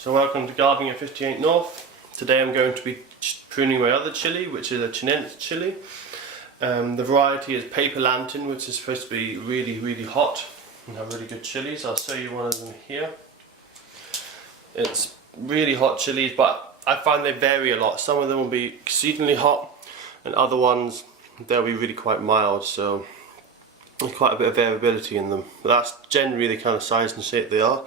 So welcome to Gardening at 58 North. Today I'm going to be pruning my other chili, which is a Chinense Chilli. The variety is Paper Lantern, which is supposed to be really hot and have really good chilies. I'll show you one of them here. It's really hot chilies, but I find they vary a lot. Some of them will be exceedingly hot and other ones they'll be really quite mild, so there's quite a bit of variability in them. But that's generally the kind of size and shape they are.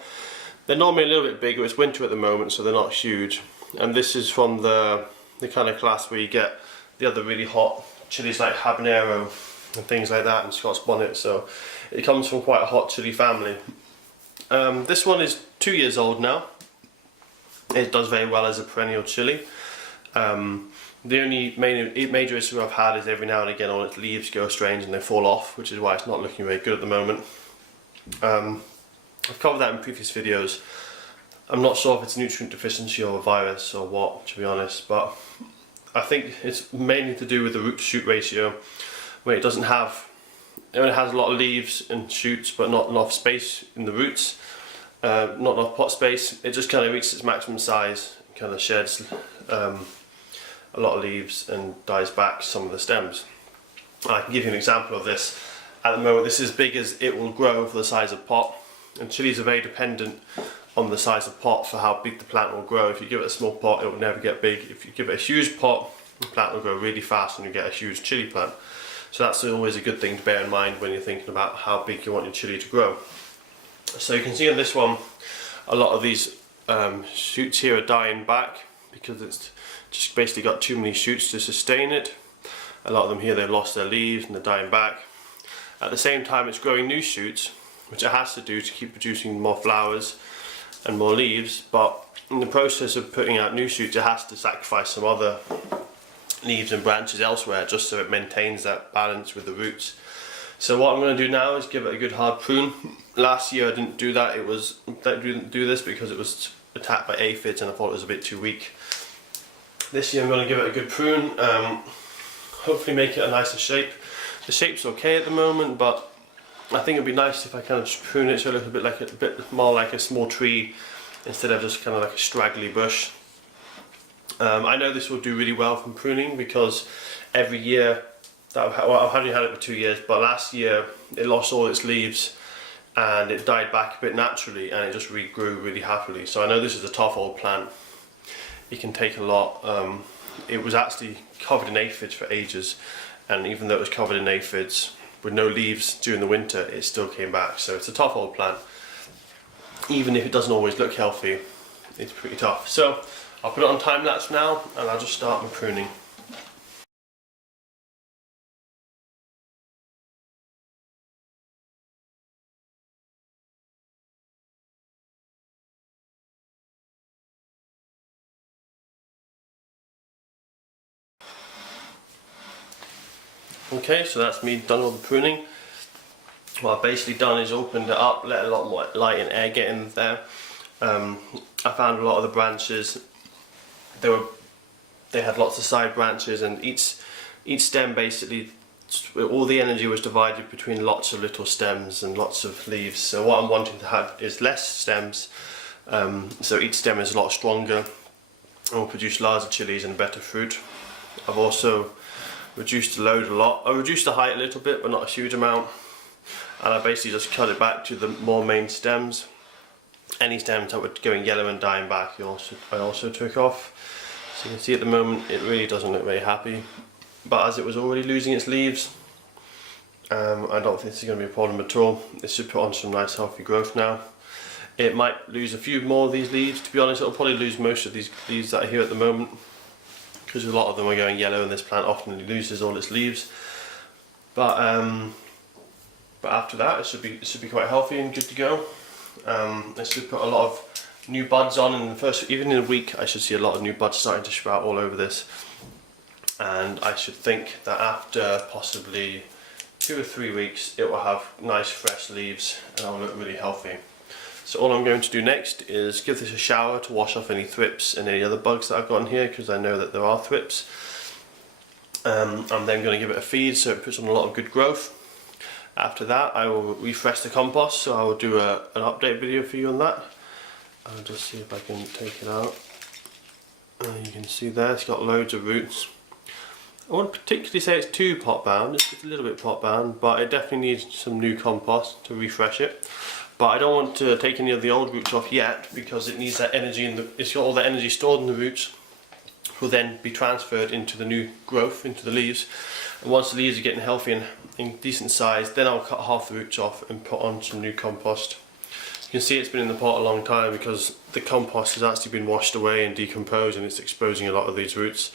They're normally a little bit bigger. It's winter at the moment, so they're not huge. And this is from the kind of class where you get the other really hot chilies like habanero and things like that, and Scots bonnet. So it comes from quite a hot chili family. This one is 2 years old now. It does very well as a perennial chili. The only major issue I've had is every now and again all its leaves go strange and they fall off, which is why it's not looking very good at the moment. I've covered that in previous videos. I'm not sure if it's nutrient deficiency or a virus or what, to be honest, but I think it's mainly to do with the root to shoot ratio, where it only has a lot of leaves and shoots but not enough space in the roots, not enough pot space. It just kind of reaches its maximum size, kind of sheds a lot of leaves and dies back some of the stems. I can give you an example of this. At the moment this is as big as it will grow for the size of pot. And chilies are very dependent on the size of pot for how big the plant will grow. If you give it a small pot, it will never get big. If you give it a huge pot, the plant will grow really fast and you get a huge chili plant. So that's always a good thing to bear in mind when you're thinking about how big you want your chili to grow. So you can see on this one, a lot of these shoots here are dying back because it's just basically got too many shoots to sustain it. A lot of them here, they've lost their leaves and they're dying back. At the same time, it's growing new shoots, which it has to do to keep producing more flowers and more leaves, but in the process of putting out new shoots it has to sacrifice some other leaves and branches elsewhere just so it maintains that balance with the roots. So what I'm going to do now is give it a good hard prune. Last year I didn't do that. I didn't do this because it was attacked by aphids and I thought it was a bit too weak. This year I'm going to give it a good prune, hopefully make it a nicer shape. The shape's okay at the moment, but I think it'd be nice if I kind of prune it so it looks a bit more like a small tree instead of just kind of like a straggly bush. I know this will do really well from pruning because every year that I've only had it for 2 years, but last year it lost all its leaves and it died back a bit naturally and it just regrew really happily. So I know this is a tough old plant. It can take a lot. It was actually covered in aphids for ages, and even though it was covered in aphids with no leaves during the winter, it still came back. So it's a tough old plant. Even if it doesn't always look healthy, it's pretty tough. So I'll put it on time lapse now and I'll just start my pruning. Okay, so that's me done all the pruning. What I've basically done is opened it up, let a lot more light and air get in there. I found a lot of the branches, they had lots of side branches, and each stem basically, all the energy was divided between lots of little stems and lots of leaves. So what I'm wanting to have is less stems, so each stem is a lot stronger and will produce larger chilies and better fruit. I've also reduced the load a lot. I reduced the height a little bit, but not a huge amount. And I basically just cut it back to the more main stems. Any stems that were going yellow and dying back, I also took off. So you can see at the moment it really doesn't look very happy. But as it was already losing its leaves, I don't think this is going to be a problem at all. It should put on some nice healthy growth now. It might lose a few more of these leaves. To be honest, it'll probably lose most of these leaves that are here at the moment, because a lot of them are going yellow and this plant often loses all its leaves. But after that it should be quite healthy and good to go. It should put a lot of new buds on in the first, even in a week I should see a lot of new buds starting to sprout all over this. And I should think that after possibly 2 or 3 weeks it will have nice fresh leaves and it will look really healthy. So all I'm going to do next is give this a shower to wash off any thrips and any other bugs that I've got in here, because I know that there are thrips. I'm then going to give it a feed so it puts on a lot of good growth. After that I will refresh the compost, so I will do an update video for you on that. I'll just see if I can take it out. You can see there it's got loads of roots. I wouldn't particularly say it's too pot bound, it's a little bit pot bound, but it definitely needs some new compost to refresh it. But I don't want to take any of the old roots off yet because it needs that energy it's got all that energy stored in the roots, will then be transferred into the new growth, into the leaves. And once the leaves are getting healthy and in decent size, then I'll cut half the roots off and put on some new compost. You can see it's been in the pot a long time because the compost has actually been washed away and decomposed, and it's exposing a lot of these roots.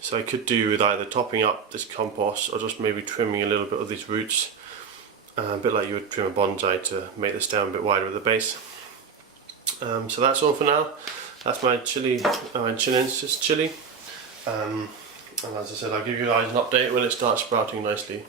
So I could do with either topping up this compost or just maybe trimming a little bit of these roots. A bit like you would trim a bonsai to make the stem a bit wider at the base. So that's all for now. That's my chili, my Chinense chili. And as I said, I'll give you guys an update when it starts sprouting nicely.